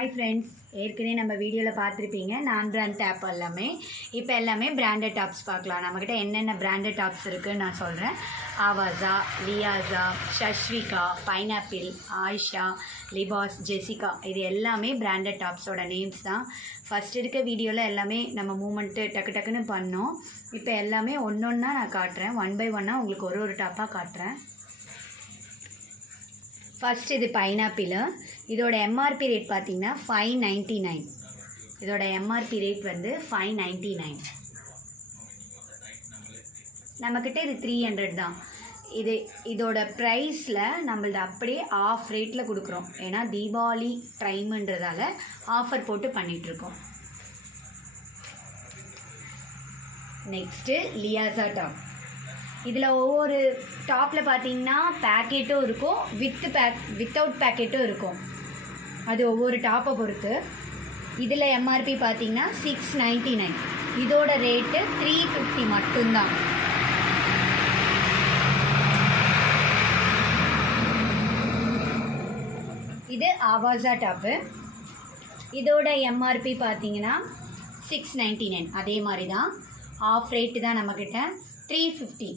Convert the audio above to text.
Hi friends, ஏற்கனவே நம்ம வீடியோவில் பார்த்துருப்பீங்க நான் பிராண்ட் டேப் எல்லாமே. இப்போ எல்லாமே பிராண்டட் டாப்ஸ் பார்க்கலாம். நம்மக்கிட்ட என்னென்ன பிராண்டட் டாப்ஸ் இருக்குதுன்னு நான் சொல்கிறேன். ஆவாஸா, லியாஸா, ஷஷ்விகா, பைனாப்பிள், ஆயிஷா, லிபாஸ், ஜெசிகா, இது எல்லாமே பிராண்டட் டாப்ஸோட நேம்ஸ் தான். ஃபஸ்ட் இருக்க வீடியோவில் எல்லாமே நம்ம மூமெண்ட்டு டக்கு டக்குன்னு பண்ணோம். இப்போ எல்லாமே ஒன்று ஒன்றா நான் காட்டுறேன். 1 by 1 உங்களுக்கு ஒரு டாப்பாக காட்டுறேன். ஃபஸ்ட் இது பைனாப்பிள். இதோட எம்ஆர்பி ரேட் பார்த்தீங்கன்னா 599. இதோட எம்ஆர்பி ரேட் வந்து 599. நம்மக்கிட்ட இது 300 தான். இதோட ப்ரைஸில் நம்மளது அப்படியே ஆஃப் ரேட்டில் கொடுக்குறோம். ஏன்னா தீபாவளி டைமுன்றதால ஆஃபர் போட்டு பண்ணிகிட்ருக்கோம். நெக்ஸ்ட்டு லியாஸா டாப். இதில் ஒவ்வொரு டாப்பில் பார்த்தீங்கன்னா பேக்கெட்டும் இருக்கும், வித்தவுட் பேக்கெட்டும் இருக்கும். அது ஒவ்வொரு டாப்பை பொறுத்து. இதில் எம்ஆர்பி பார்த்தீங்கன்னா 699. இதோட ரேட்டு 350 மட்டும்தான். இது ஆவாஸா டாப்பு. இதோட எம்ஆர்பி பார்த்தீங்கன்னா 699. அதே மாதிரி தான், ஆஃப் ரேட்டு தான் நம்மக்கிட்ட 350.